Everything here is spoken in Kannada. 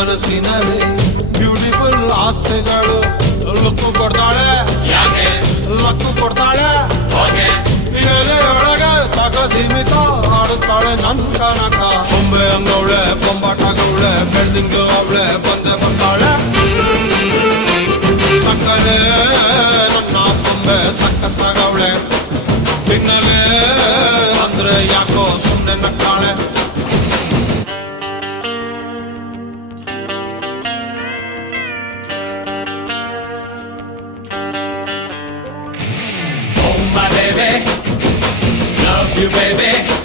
ಮನಸ್ಸಿನಲ್ಲಿ ಬ್ಯೂಟಿಫುಲ್ ಆಸೆಗಳು ಲಕ್ಕು ಕೊಡ್ತಾಳೆ ಲಕ್ಕು ಕೊಡ್ತಾಳೆ ಎದೆಯೊಳಗೆ ತಗದಿಮಿತ ಆಡುತ್ತಾಳೆ ನನ್ ಕನಕ ಬೊಂಬೆ ಅಂಗವಳೆ ಬೊಂಬಾಟಗವಳೆ ಬೆಳ್ದಿಂಗ್ ಅವಳೆ ಬಂದಾಳೆ ಸಕ್ಕರೆ ನನ್ನ ಬೊಂಬೆ ಸಕ್ಕತ್ತಾಗವಳೆ ಬಿನ್ನಲೆ ಅಂದ್ರೆ ಯಾಕೋ ಸುಮ್ಮನೆ ನಕ್ಕಾಳೆ My baby, love you baby.